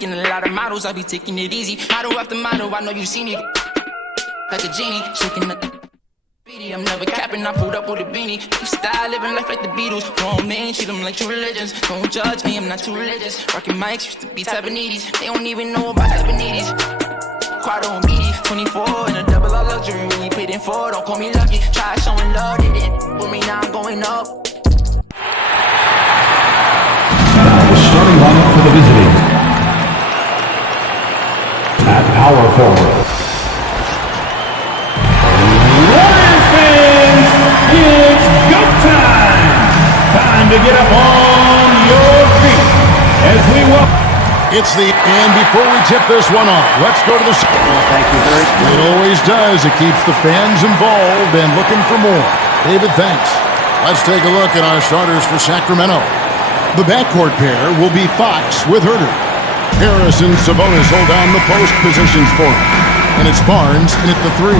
Getting a lot of models, I be taking it easy. Model after model, I know you seen it. Like a genie, shaking the beanie. I'm never capping, I pulled up with a beanie. Keep style, living life like the Beatles. Grown men, treat them like true religions. Don't judge me, I'm not too religious. Rockin' mics, used to be Tabanese. They don't even know about Tabanese. Quad on BD, 24 in a double R luxury. When you paid in for, don't call me lucky. Try showing love, they didn't with me, now I'm going up. The starting lineup for the visiting. At power forward. Warriors fans, it's go time! Time to get up on your feet as we welcome. It's the end. Before we tip this one off, let's go to the... Well, thank you very much. It always does. It keeps the fans involved and looking for more. David, thanks. Let's take a look at our starters for Sacramento. The backcourt pair will be Fox with Herter. Harris and Sabonis hold down the post positions for him. And it's Barnes in at the 3.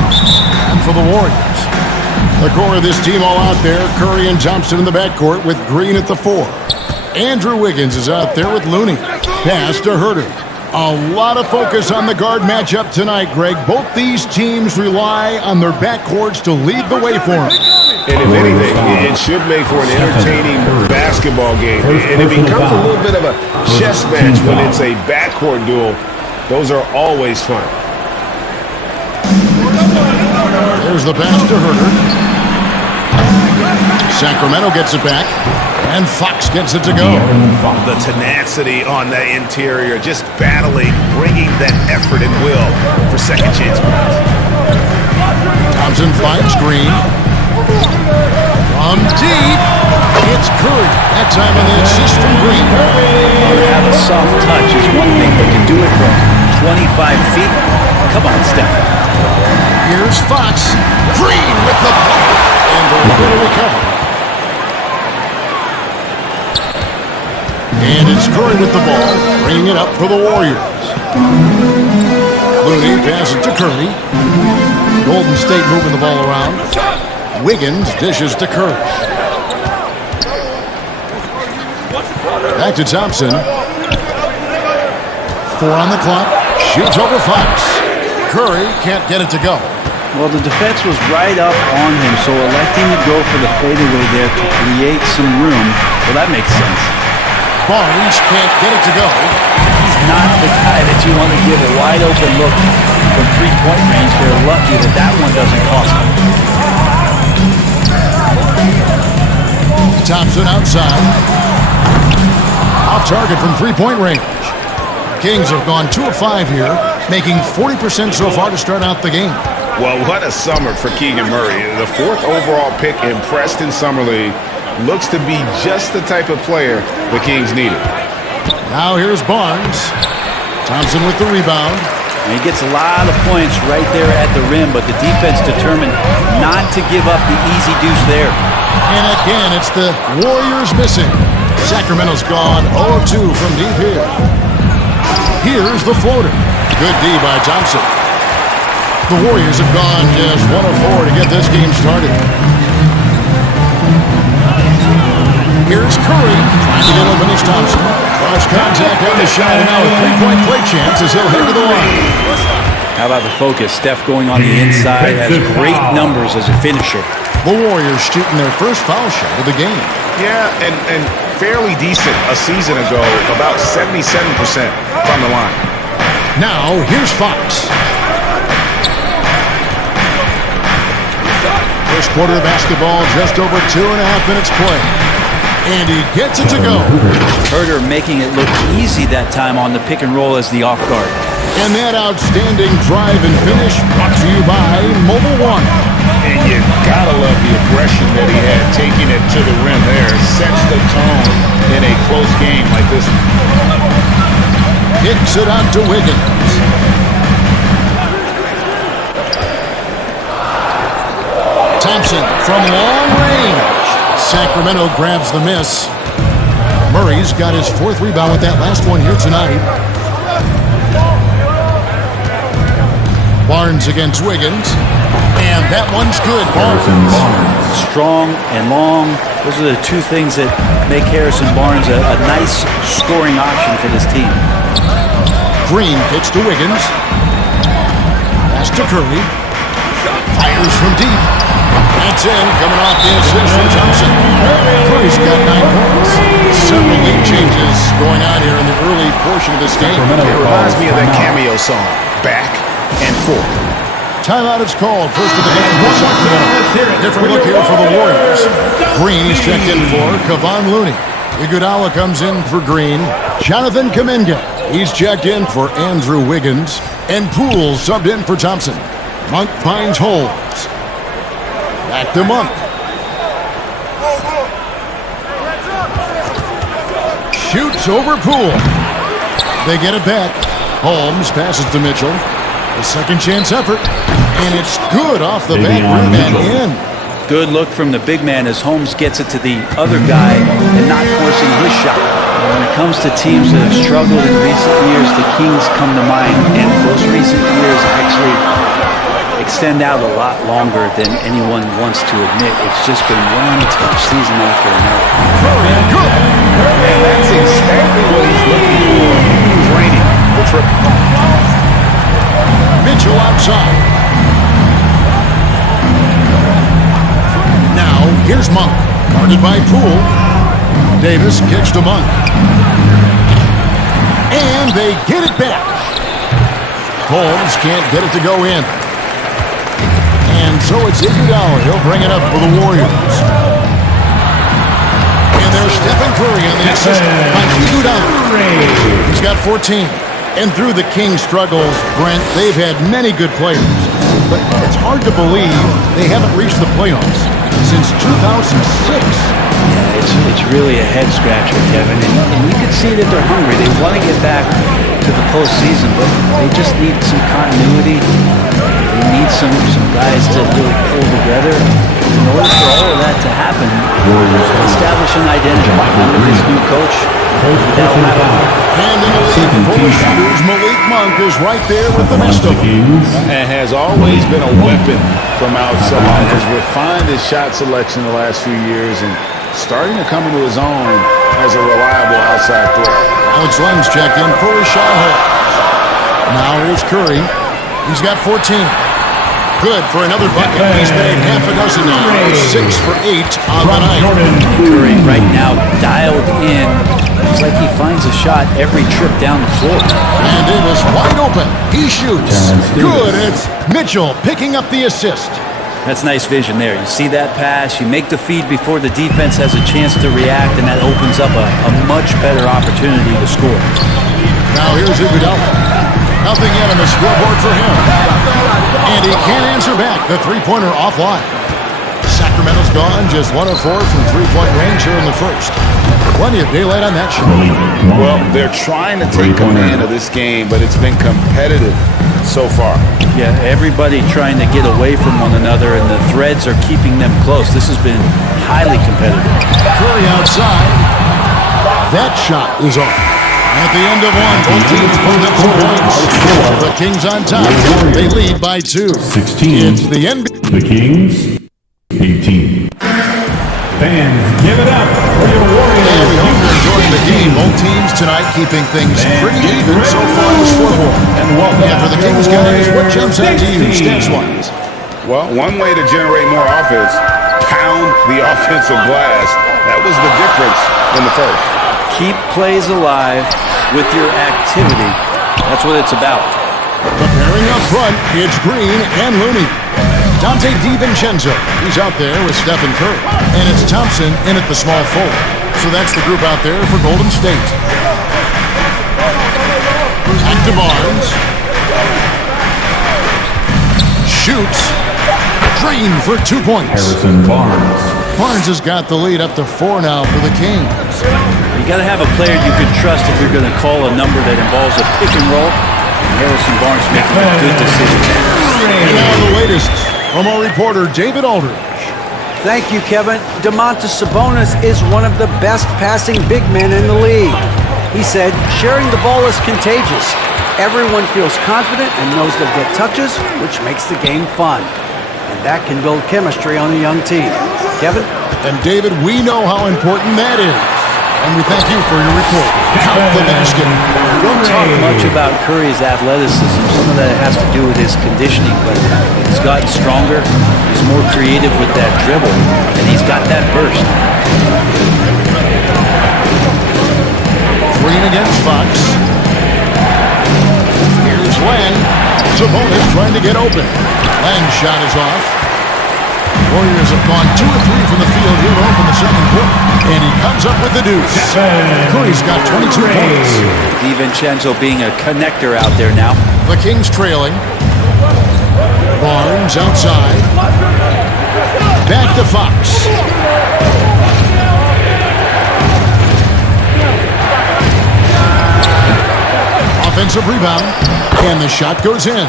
And for the Warriors, the core of this team all out there, Curry and Thompson in the backcourt with Green at the 4. Andrew Wiggins is out there with Looney. Pass to Herter. A lot of focus on the guard matchup tonight, Greg. Both these teams rely on their backcourts to lead the way for them. And if anything, it should make for an entertaining basketball game. And it becomes a little bit of a chess match when it's a backcourt duel. Those are always fun. There's the pass to Herter. Sacramento gets it back. And Fox gets it to go. The tenacity on the interior, just battling, bringing that effort and will for second chance points. Thompson finds Green. From deep, it's Curry. That time on the assist from Green. To have a soft touch is one thing, but to do it from 25 feet, come on, Steph. Here's Fox. Green with the block. And they're going to recover. And it's Curry with the ball, bringing it up for the Warriors. Looney passes to Curry. Golden State moving the ball around. Wiggins dishes to Curry. Back to Thompson. 4 on the clock. Shoots over Fox. Curry can't get it to go. Well, the defense was right up on him, so electing to go for the fadeaway there to create some room, well, that makes sense. Barnes can't get it to go. He's not the guy that you want to give a wide open look from three-point range. They're lucky that that one doesn't cost them. Thompson outside. Off target from three-point range. Kings have gone 2 of 5 here, making 40% so far to start out the game. Well, what a summer for Keegan Murray. The 4th overall pick in Preston Summer League. Looks to be just the type of player the Kings needed. Now here's Barnes. Thompson with the rebound. And he gets a lot of points right there at the rim, but the defense determined not to give up the easy deuce there. And again, it's the Warriors missing. Sacramento's gone 0 of 2 from deep here. Here's the floater. Good D by Thompson. The Warriors have gone just 1 of 4 to get this game started. Here's Curry trying to get open. It's Thompson. Cross contact on the shot, and now a three-point play chance as he'll head to the line. How about the focus? Steph going on the inside has great numbers as a finisher. The Warriors shooting their first foul shot of the game. Yeah, and fairly decent a season ago, about 77% from the line. Now, here's Fox. First quarter of basketball, just over 2.5 minutes play. And he gets it to go. Herter making it look easy that time on the pick and roll as the off guard. And that outstanding drive and finish brought to you by Mobile One. And you gotta love the aggression that he had taking it to the rim there. Sets the tone in a close game like this one. Kicks it out to Wiggins. Thompson from long range. Sacramento grabs the miss. Murray's got his 4th rebound with that last one here tonight. Barnes against Wiggins. And that one's good. Barnes. Strong and long. Those are the 2 things that make Harrison Barnes a nice scoring option for this team. Green kicks to Wiggins. Pass to Curry. Fires from deep. That's in, coming off the assist from Thompson. Curry's got 9 points. Several league changes going on here in the early portion of this game. It reminds me of that cameo song, Back and Forth. Timeout is called. First of the game for Sacramento. Different look here for the Warriors. Green is checked in for Kevon Looney. Iguodala comes in for Green. Jonathan Kuminga. He's checked in for Andrew Wiggins. And Poole subbed in for Thompson. Monk finds Holmes. Back to Monk. Shoots over Poole. They get it back. Holmes passes to Mitchell. A second chance effort. And it's good off the back rim and in. Good look from the big man as Holmes gets it to the other guy and not forcing his shot. When it comes to teams that have struggled in recent years, the Kings come to mind, and those recent years actually extend out a lot longer than anyone wants to admit. It's just been one tough season after another. Very good. And that's exactly what he's looking for. Draining the triple. Mitchell outside. Now, here's Monk. Guarded by Poole. Davis kicks to Monk. And they get it back. Holmes can't get it to go in. And so it's Iguodala. He'll bring it up for the Warriors. And there's Stephen Curry on the assist by Iguodala. He's got 14. And through the Kings' struggles, Brent, they've had many good players. But it's hard to believe they haven't reached the playoffs since 2006. It's really a head scratcher, Kevin, and you can see that they're hungry. They want to get back to the postseason, but they just need some continuity. They need some guys to really pull together. In order for all of that to happen, establish an identity under this new coach. That'll happen. And in the lead for shooters, Malik Monk is right there with the best of them. And has always been a weapon from outside. Has refined his shot selection the last few years and starting to come into his own as a reliable outside threat. Alex Len's checked in for his shot hole. Now here's Curry. He's got 14. Good for another bucket. He's made half a dozen now. 6 for 8 on the night. Curry right now dialed in. It's like he finds a shot every trip down the floor. And Davis wide open. He shoots. Good. It's Mitchell picking up the assist. That's nice vision there. You see that pass, you make the feed before the defense has a chance to react, and that opens up a much better opportunity to score. Now here's Iguodala. Nothing yet on the scoreboard for him. And he can't answer back. The three-pointer offline. Sacramento's gone just 1 of 4 from three-point range here in the first. Plenty of daylight on that shot. Well, they're trying to take command of this game, but it's been competitive so far. Yeah, everybody trying to get away from one another, and the threads are keeping them close. This has been highly competitive. Curry outside. That shot is off. At the end of one, both teams put up 4 points. The Kings on top. They lead by 2. 16. It's the NBA. The Kings, 18. Fans, give it up for your Warriors. And we hope you're enjoying the game. Both teams tonight keeping things pretty even so far on the scoreboard. And for the Kings guys, what jumps out to you stats-wise? Well, one way to generate more offense, pound the offensive glass. That was the difference in the first. Keep plays alive with your activity. That's what it's about. Preparing up front, it's Green and Looney. Dante DiVincenzo, he's out there with Stephen Curry. And it's Thompson in at the small forward. So that's the group out there for Golden State. Back to Barnes. Shoots. Green for 2 points. Harrison Barnes. Barnes has got the lead up to 4 now for the Kings. You got to have a player you can trust if you're going to call a number that involves a pick and roll. And Harrison Barnes making a good decision. And now the latest from our reporter, David Aldridge. Thank you, Kevin. Domantas Sabonis is one of the best passing big men in the league. He said, sharing the ball is contagious. Everyone feels confident and knows they'll get touches, which makes the game fun. And that can build chemistry on a young team. Kevin? And David, we know how important that is. And we thank you for your report. Count the basket. We don't talk much about Curry's athleticism. Some of that has to do with his conditioning, but he's gotten stronger. He's more creative with that dribble, and he's got that burst. Green against Fox. Here's Len. Sabonis trying to get open. Len's shot is off. Warriors have gone 2 of 3 from the field here to open the second quarter. And he comes up with the deuce. Curry's got 22 points. DiVincenzo being a connector out there now. The Kings trailing. Barnes outside. Back to Fox. Offensive rebound. And the shot goes in.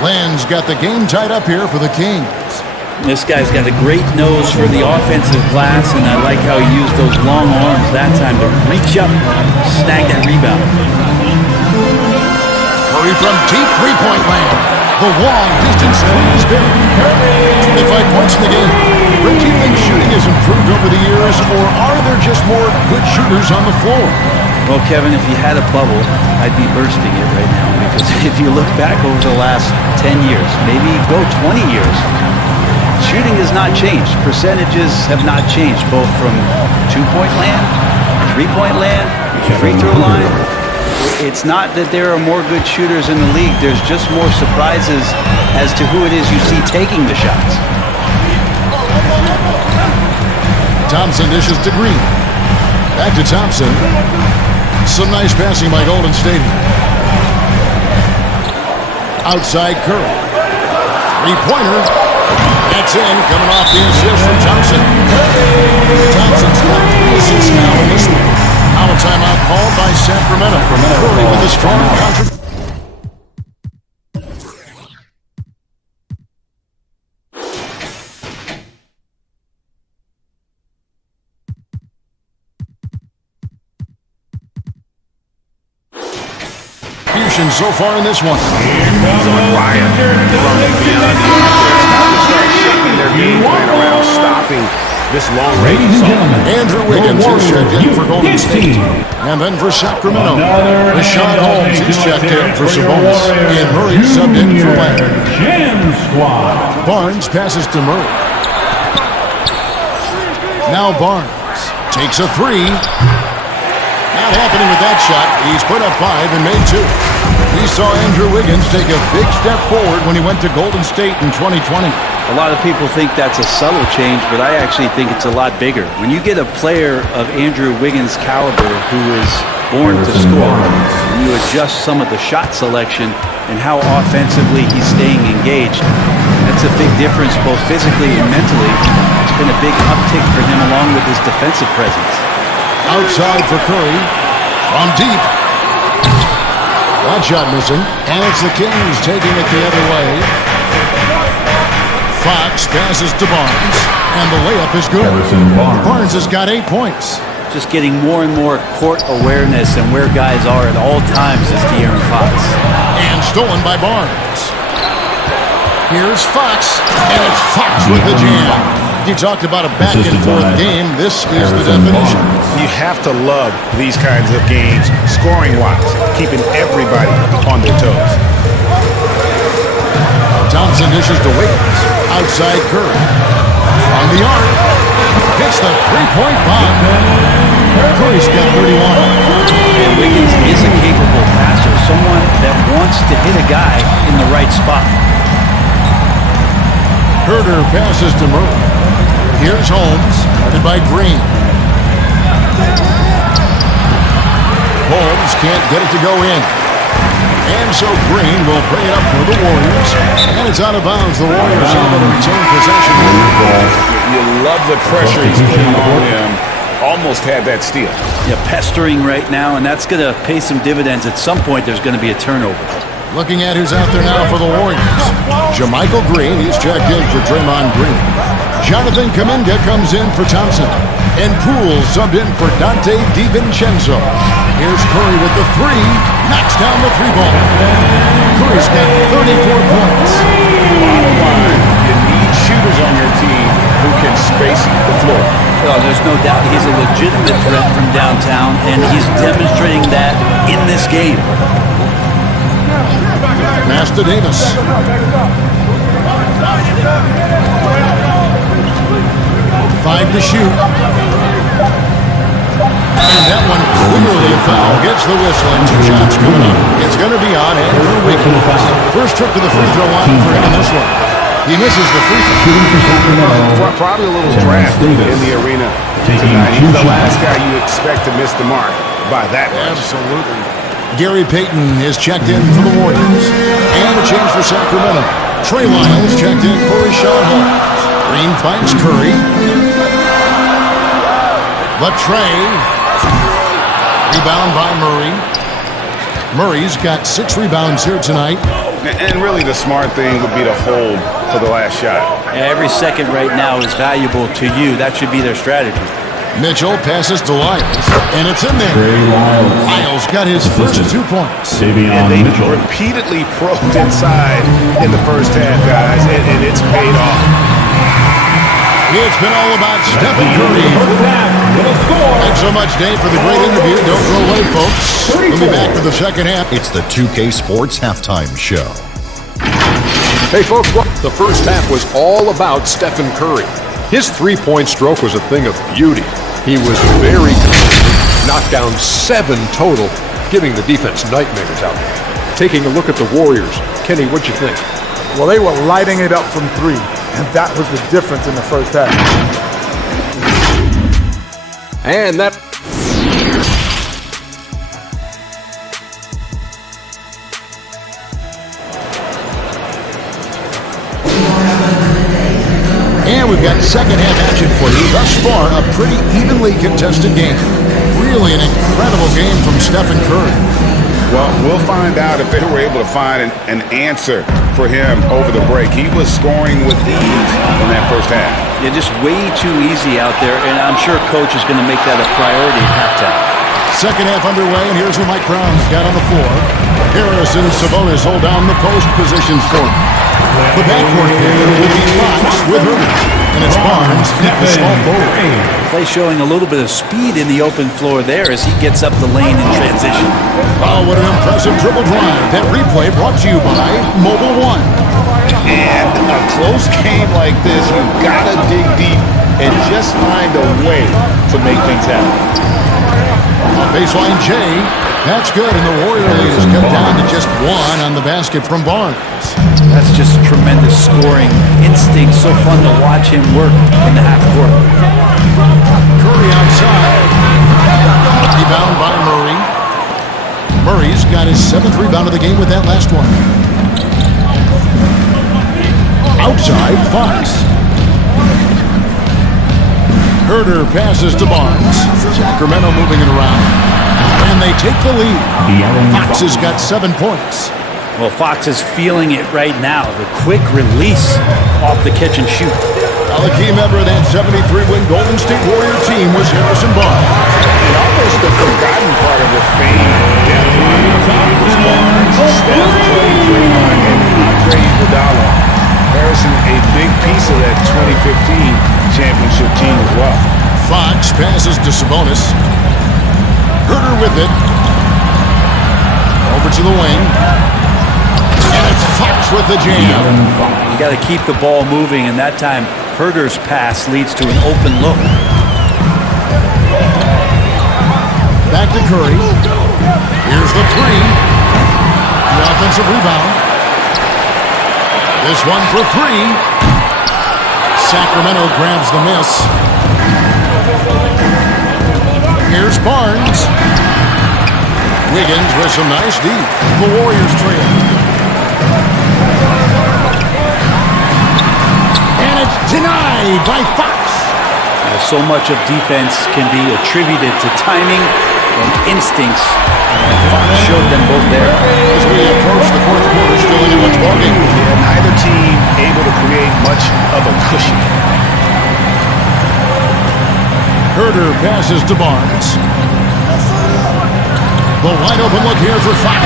Len's got the game tied up here for the Kings. This guy's got a great nose for the offensive glass, and I like how he used those long arms that time to reach up, snag that rebound. Curry from deep three-point land. The long distance three is good. 25 points in the game. Rick, do you think shooting has improved over the years, or are there just more good shooters on the floor? Well, Kevin, if you had a bubble, I'd be bursting it right now, because if you look back over the last 10 years, maybe go 20 years, shooting has not changed. Percentages have not changed, both from two-point land, three-point land, free throw line. It's not that there are more good shooters in the league. There's just more surprises as to who it is you see taking the shots. Thompson dishes to Green. Back to Thompson. Some nice passing by Golden State. Outside Curry. Three-pointer. That's in, coming off the assist from Thompson. Thompson's got 3 assists now in this one. Now a timeout called by Sacramento. Curry with a strong contribution. So far in this one. He's on fire. Start shaping their game plan around stopping this long range. Ladies and gentlemen, Andrew Wiggins is checked in for Golden State. And then for Sacramento, Rashawn Holmes is checked in for Sabonis. And Murray subbed in for Lamb. Barnes passes to Murray. Now Barnes takes a three. Not happening with that shot. He's put up 5 and made 2. We saw Andrew Wiggins take a big step forward when he went to Golden State in 2020. A lot of people think that's a subtle change, but I actually think it's a lot bigger. When you get a player of Andrew Wiggins' caliber who is born to score, and you adjust some of the shot selection and how offensively he's staying engaged, that's a big difference both physically and mentally. It's been a big uptick for him along with his defensive presence. Outside for Curry. From deep. That shot missing. And it's the Kings taking it the other way. Fox passes to Barnes. And the layup is good. Barnes has got 8 points. Just getting more and more court awareness and where guys are at all times is De'Aaron Fox. And stolen by Barnes. Here's Fox. And it's Fox with the jam. You talked about a back-and-forth game. This is the definition. You have to love these kinds of games, scoring-wise, keeping everybody on their toes. Thompson dishes to Wiggins. Outside Curry. On the arc. Hits the three-point bomb. Curry's got 31. And Wiggins is a capable passer, someone that wants to hit a guy in the right spot. Herter passes to Murray. Here's Holmes, guarded by Green. Holmes can't get it to go in. And so Green will bring it up for the Warriors. And it's out of bounds. The Warriors able to retain possession. You love the pressure he's putting on him. Almost had that steal. Yeah, pestering right now, and that's going to pay some dividends. At some point, there's going to be a turnover. Looking at who's out there now for the Warriors. Jermichael Green, he's checked in for Draymond Green. Jonathan Kuminga comes in for Thompson. And Poole subbed in for Dante DiVincenzo. Here's Curry with the three. Knocks down the three ball. Curry's got 34 points. Bottom line, you need shooters on your team who can space the floor. Well, there's no doubt he's a legitimate threat from downtown, and he's demonstrating that in this game. Pass to Davis. 5 to shoot. And that one clearly a foul. Gets the whistle and 2 shots coming up. It's going to be on Andrew Wiggins. First trip to the free throw line for him in this one. He misses the free throw. Probably a little draft in the arena tonight. He's the last guy you expect to miss the mark by that much. Absolutely. Gary Payton is checked in for the Warriors. And a change for Sacramento. Trey Lyles checked in for Rashawn Holmes. Green finds Curry. But Trey, rebound by Murray. Murray's got 6 rebounds here tonight. And really the smart thing would be to hold for the last shot. Every second right now is valuable to you. That should be their strategy. Mitchell passes to Lyles, and it's in there. Lyles got his first 2 points. And they repeatedly probed inside in the first half, guys, and it's paid off. It's been all about Stephen Curry. Thanks so much, Dave, for the great interview. Don't go away, folks. We'll be back for the second half. It's the 2K Sports Halftime Show. Hey, folks, the first half was all about Stephen Curry. His three-point stroke was a thing of beauty. He was very consistent, knocked down 7 total, giving the defense nightmares out there. Taking a look at the Warriors, Kenny, what'd you think? Well, they were lighting it up from 3, and that was the difference in the first half. And that... And we've got second half action for you. Thus far, a pretty evenly contested game. Really an incredible game from Stephen Curry. Well, we'll find out if they were able to find an answer for him over the break. He was scoring with ease in that first half. Yeah, just way too easy out there, and I'm sure Coach is going to make that a priority at halftime. Second half underway, and here's what Mike Brown's got on the floor. Harris and Sabonis hold down the post positions for him. The backcourt here will be Fox with Herbert, and it's Barnes at the small forward. Play showing a little bit of speed in the open floor there as he gets up the lane in transition. Oh, what an impressive dribble drive. That replay brought to you by Mobile One. And a close game like this, you've got to dig deep and just find a way to make things happen. On baseline J, that's good, and the Warrior lead is cut down to just 1 on the basket from Barnes. That's just tremendous scoring instinct. So fun to watch him work in the half court. Curry outside. Rebound by Murray. Murray's got his 7th rebound of the game with that last one. Outside, Fox. Herder passes to Barnes. Sacramento moving it around. And they take the lead. Fox has got 7 points. Well, Fox is feeling it right now. The quick release off the catch and shoot. Well, a key member of that 73-win Golden State Warrior team was Harrison Barnes. And almost the forgotten part of the fame depth line was Barnes, Steph, Clay, Draymond, and Andre Iguodala. Harrison, a big piece of that 2015 championship team as well. Fox passes to Sabonis. Herder with it. Over to the wing. And it's Fox with the jam. You got to keep the ball moving, and that time Herder's pass leads to an open look. Back to Curry. Here's the 3. The offensive rebound. This one for 3. Sacramento grabs the miss. Here's Barnes. Wiggins with some nice D. The Warriors trail. And it's denied by Fox. So much of defense can be attributed to timing and instincts. Fox showed them both there. As we approach the fourth quarter, still in anyone's ballgame. Neither team able to create much of a cushion. Herder passes to Barnes. The wide open look here for Fox.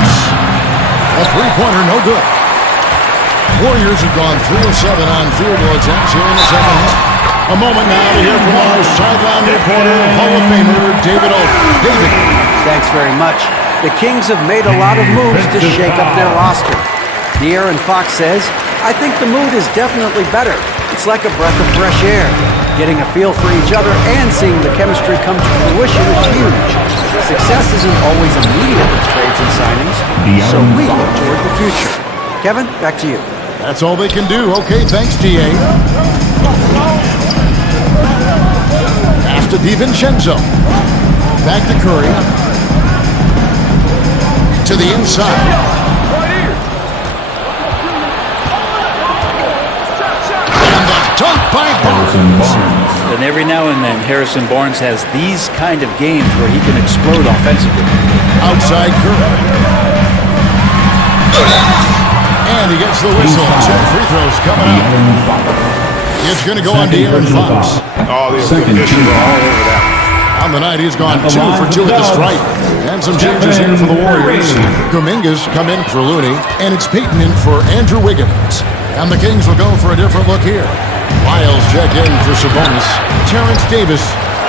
A three-pointer, no good. Warriors have gone 3 of 7 on field goal attempts here in the second half. A moment now to hear from our sideline reporter, Hall of Famer David Oak. David. Thanks very much. The Kings have made a lot of moves to shake up their roster. De'Aaron Fox says, I think the mood is definitely better. It's like a breath of fresh air. Getting a feel for each other and seeing the chemistry come to fruition is huge. Success isn't always immediate with trades and signings, so we look toward the future. Kevin, back to you. That's all they can do. Okay, thanks, DA. Pass to DiVincenzo. Back to Curry. To the inside. Dunk by Barnes. And every now and then, Harrison Barnes has these kind of games where he can explode offensively. Outside Curry. And he gets the whistle. 2 free throws coming up. It's going to go on De'Aaron Fox. Oh, the officials are all over that. On the night, he's gone 2 for 2 at the stripe. And some changes here for the Warriors. Kuminga's come in for Looney, and it's Peyton in for Andrew Wiggins. And the Kings will go for a different look here. Lyles check in for Sabonis. Terrence Davis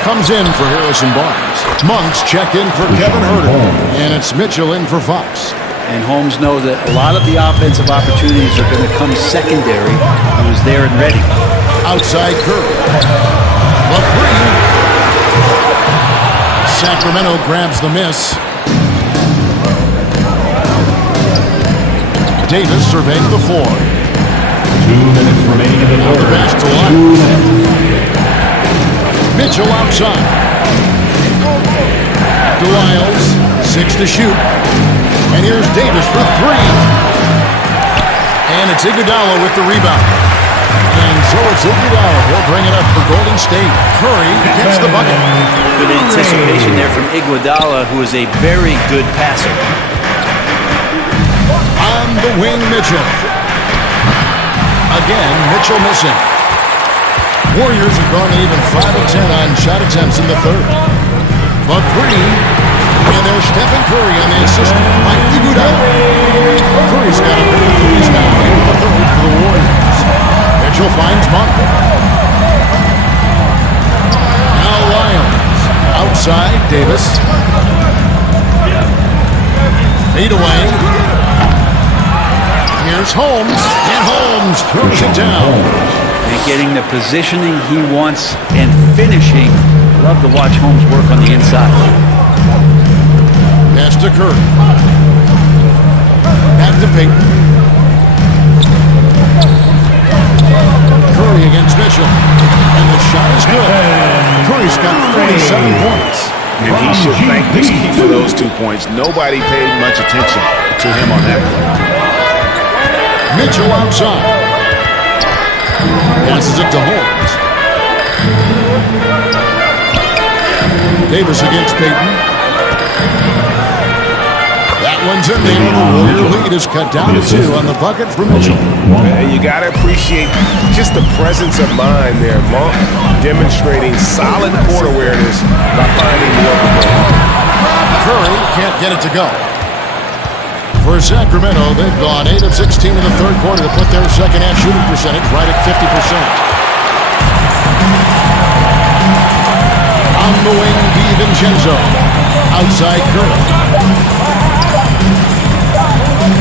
comes in for Harrison Barnes. Monks check in for Kevin Huerter. And it's Mitchell in for Fox. And Holmes knows that a lot of the offensive opportunities are going to come secondary. He was there and ready. Outside Curry. The three. Sacramento grabs the miss. Davis surveying the floor. 2 minutes remaining in the The third. pass to 2 Lyles. minutes. Mitchell outside. To Lyles. 6 to shoot. And here's Davis for 3. And it's Iguodala with the rebound. And so it's Iguodala. He'll bring it up for Golden State. Curry gets the bucket. Good anticipation there from Iguodala, who is a very good passer. On the wing, Mitchell. Again, Mitchell missing. Warriors have gone even 5 of 10 on shot attempts in the third. The 3. And there's Stephen Curry on the assist by Iguodala. Curry's got a pair of threes now in the third for the Warriors. Mitchell finds Monk. Now Lyles. Outside, Davis. Fade away. Here's Holmes. And Holmes throws it down. And getting the positioning he wants and finishing. Love to watch Holmes work on the inside. Pass to Curry. Back to Peyton. Curry against Mitchell. And the shot is good. Curry's got 47 points. And he should thank the Heat for those 2 points. Nobody paid much attention to him on that play. Mitchell outside. Passes it to Holmes. Davis against Peyton. That one's in there. The Warrior lead is cut down to 2 on the bucket for Mitchell. You got to appreciate just the presence of mind there. Monk demonstrating solid court awareness by finding the open man. Curry can't get it to go. For Sacramento, they've gone 8 of 16 in the third quarter to put their second half shooting percentage right at 50%. On the wing, DiVincenzo. Outside Curry.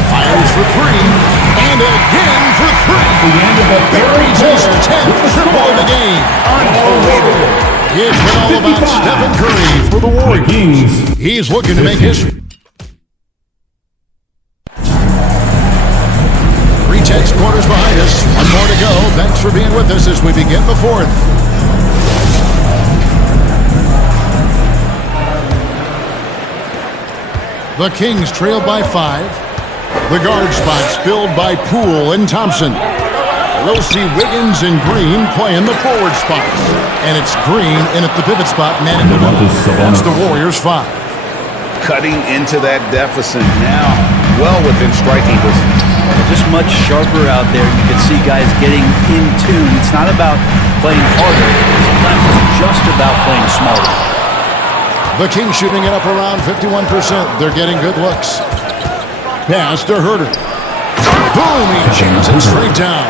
Fires for 3. And again for 3. The end of the third Buries his 10th triple of the game. Unbelievable. It's been all about Stephen Curry for the Warriors. Kings. He's looking to make history. 3 tenths quarters behind us. 1 more to go. Thanks for being with us as we begin the fourth. The Kings trailed by 5. The guard spots filled by Poole and Thompson. We'll see Wiggins and Green playing the forward spots. And it's Green in at the pivot spot, man in the middle. That's the Warriors 5. Cutting into that deficit now, well within striking distance. Just much sharper out there. You can see guys getting in tune. It's not about playing harder. Sometimes it's just about playing smarter. The Kings shooting it up around 51%. They're getting good looks. Pass to Huerter. Boom, he jams it straight down.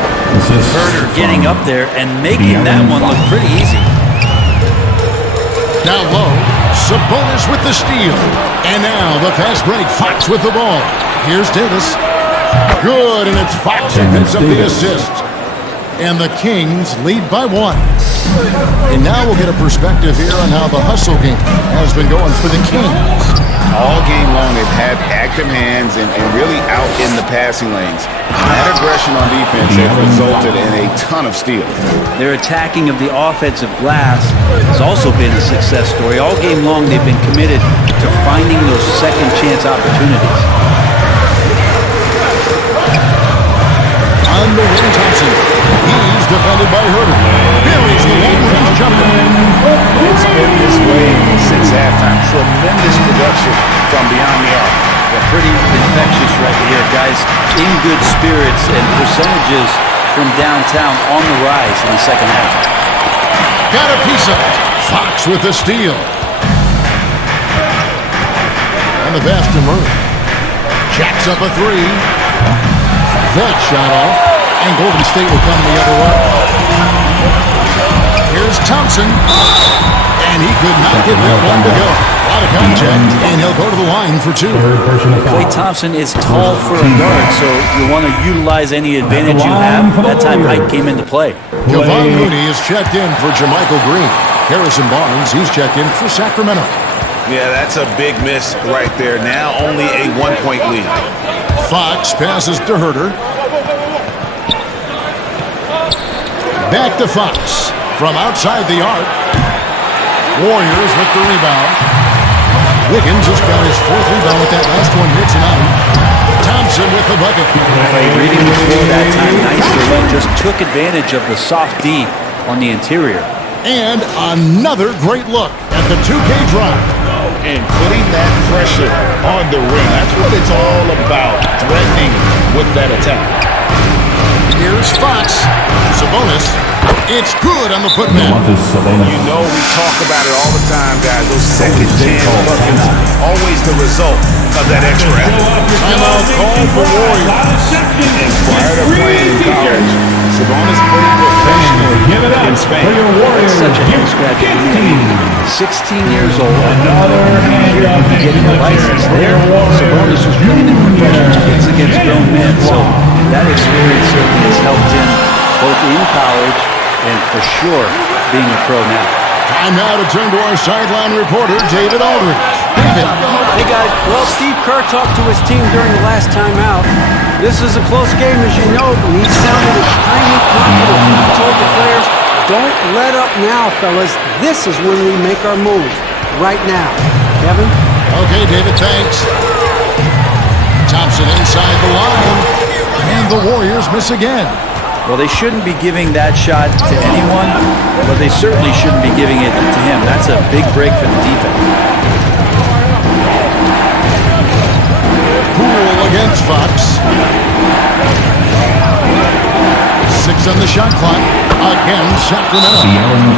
Herder getting up there and making that one look pretty easy. Down low, Sabonis with the steal. And now the fast break, Fox with the ball. Here's Davis. Good, and it's Fox who picks up the assist. And the Kings lead by 1. And now we'll get a perspective here on how the hustle game has been going for the Kings. All game long, they've had active hands and really out in the passing lanes. That aggression on defense has resulted in a ton of steals. Their attacking of the offensive glass has also been a success story. All game long, they've been committed to finding those second chance opportunities. On the wing, Thompson. He's defended by Herder. Buries the long-range jumper. It's been this way since halftime. Tremendous production from beyond the arc. They're pretty infectious right here, guys. In good spirits and percentages from downtown on the rise in the second half. Got a piece of it. Fox with the steal. And the pass to Murray. Jacks up a 3. That shot off, and Golden State will come the other way. Here's Thompson, and he could not get that one to go. A lot of contact, and he'll go to the line for 2. Klay Thompson is tall for a guard, so you want to utilize any advantage you have. That time height came into play. Kevon Looney is checked in for Jermichael Green. Harrison Barnes, he's checked in for Sacramento. Yeah, that's a big miss right there. Now only a 1-point lead. Fox passes to Herder. Back to Fox from outside the arc. Warriors with the rebound. Wiggins just got his 4th rebound with that last one here tonight. Thompson with the bucket. Reading the floor that time nicely. He just took advantage of the soft D on the interior. And another great look at the 2K drop. And putting that pressure on the rim. That's what it's all about, threatening with that attack. Here's Fox. Sabonis. It's good on the putback. You know we talk about it all the time, guys. Those second chance buckets, always the result of that extra effort. Timeout call for Warriors. And prior to playing in college, Sabonis played professionally in Spain. Such a head scratcher. 16 years old. Getting a license there. Sabonis was playing in professional games against grown men. So that experience certainly has helped him both in college and for sure being a pro now. Time now to turn to our sideline reporter, David Aldridge. David. Hey, guys. Well, Steve Kerr talked to his team during the last timeout. This is a close game, as you know, but he sounded extremely confident. He told the players, don't let up now, fellas. This is when we make our move. Right now. Kevin? Okay, David, thanks. Thompson inside the line. And the Warriors miss again. Well, they shouldn't be giving that shot to anyone, but they certainly shouldn't be giving it to him. That's a big break for the defense. Poole against Fox. 6 on the shot clock. Again, Sacramento.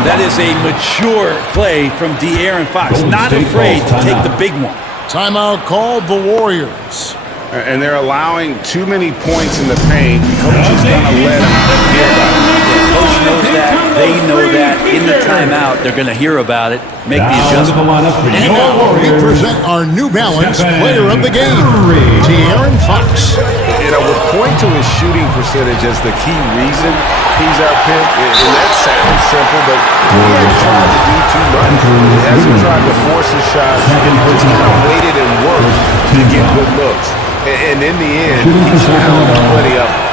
That is a mature play from De'Aaron Fox. Not afraid to take the big one. Timeout called the Warriors. And they're allowing too many points in the paint. Coach is going to let them hear about it. Coach knows that. They know that. In the timeout, they're going to hear about it, make the adjustment. And now we present our New Balance player of the game, De'Aaron Fox. You know, we'll point to his shooting percentage as the key reason he's our pick. And that sounds simple, but he hasn't tried to do too much. He hasn't tried to force his shot. He's kind of waited and worked to get good looks. And in the end, he's found plenty of them.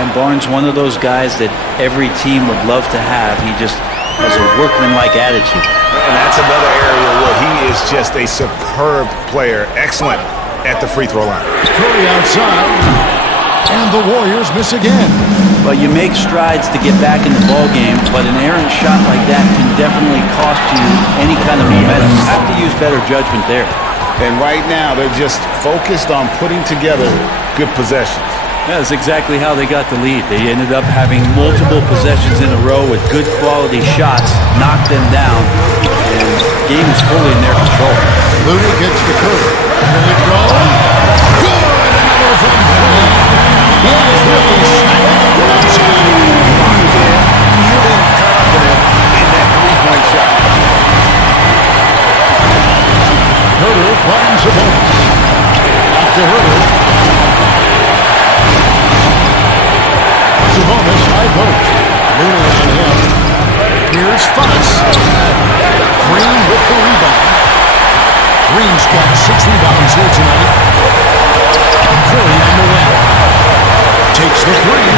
And Barnes, one of those guys that every team would love to have. He just has a workmanlike attitude. And that's another area where he is just a superb player. Excellent at the free throw line. Curry outside. And the Warriors miss again. But you make strides to get back in the ball game, but an errant shot like that can definitely cost you any kind of momentum. You have to use better judgment there. And right now, they're just focused on putting together good possessions. That's exactly how they got the lead. They ended up having multiple possessions in a row with good quality shots, knocked them down, and the game is fully in their control. Looney gets the Curry. Here they go. Good! Another from Curry. He has with the rebound. Green's got 6 rebounds here tonight. Curry on the wing. Takes the three.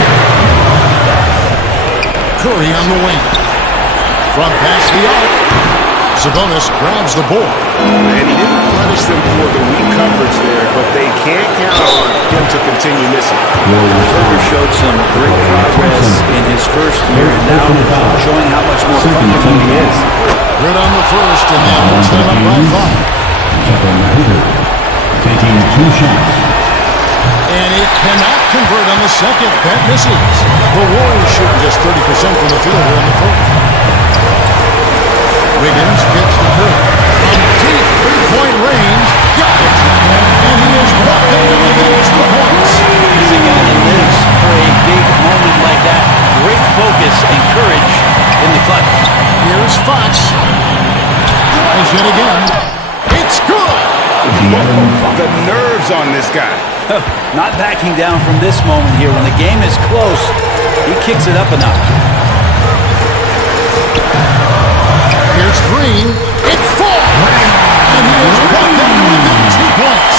Curry on the wing. From past the arc. Sabonis grabs the ball. And he didn't punish them for the weak coverage there, but they can't count on him to continue missing. Curry showed some great progress in his first year, and now showing how much more comfortable he is. Good on the first, and that puts them up by 5. Taking 2 shots. And he cannot convert on the second. That misses. The Warriors shooting just 30% from the field here in the first. Wiggins gets the Curry. From deep three-point range. Got it. And he is walked into within 2 points. He's a guy that lives for a big moment like that. Great focus and courage in the clutch. Here's Fox. Tries yet again. It's good. The nerves on this guy. Not backing down from this moment here. When the game is close, he kicks it up a notch. Here's Green. It's 4. And he is walked into within 2 points.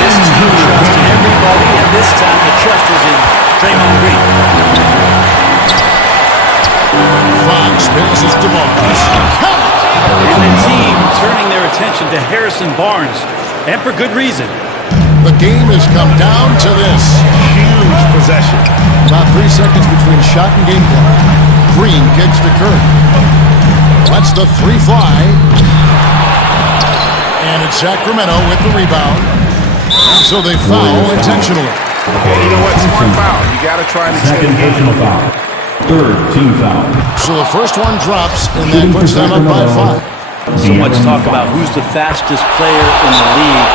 This team trusts everybody, and this time the trust is in Draymond Green. Fox passes to Barnes. And the team turning their attention to Harrison Barnes, and for good reason. The game has come down to this. Huge possession. About 3 seconds between shot and game clock. Green kicks to Curry. Lets the 3 fly. And it's Sacramento with the rebound. So they foul intentionally. Hey, you know what? Smart foul. You got to try and extend the game. Personal foul. 3rd team foul. So the first one drops, and that puts them up by 5. So much talk about who's the fastest player in the league.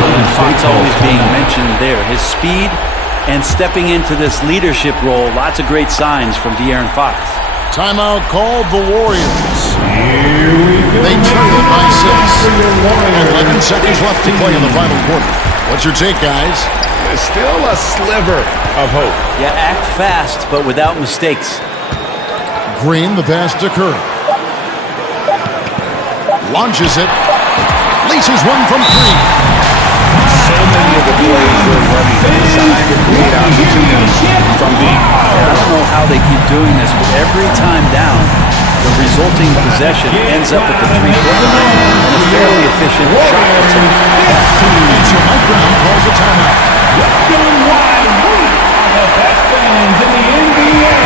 And Fox always being mentioned there. His speed and stepping into this leadership role. Lots of great signs from De'Aaron Fox. Timeout called the Warriors. Here we go. They trail it by 6. 11 seconds left to play in the final quarter. What's your take, guys? There's still a sliver of hope. Yeah, act fast, but without mistakes. Green, the pass to Curry. Launches it. Laces one from 3. So many of the plays they're running designed to create opportunities from being high. I don't know how they keep doing this, but every time down, the resulting possession ends up at the 3-point line and a fairly efficient shot attempt. And so Mike Brown calls a timeout. Going wide. We are the best fans in the NBA.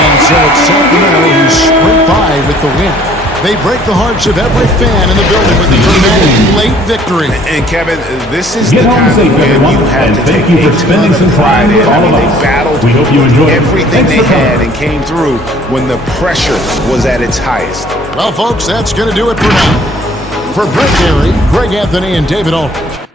And so it's Sacramento who sprint by with the win. They break the hearts of every fan in the building with a dramatic late victory. And Kevin, this is Get the home kind of safe, win everyone, you have and to thank take you for a spending ton some of time pride with in. all I mean, of they us. battled We hope you enjoyed it. everything Thanks they for coming. had and came through when the pressure was at its highest. Well, folks, that's going to do it for now. For Brett Gary, Greg Anthony, and David Aldridge,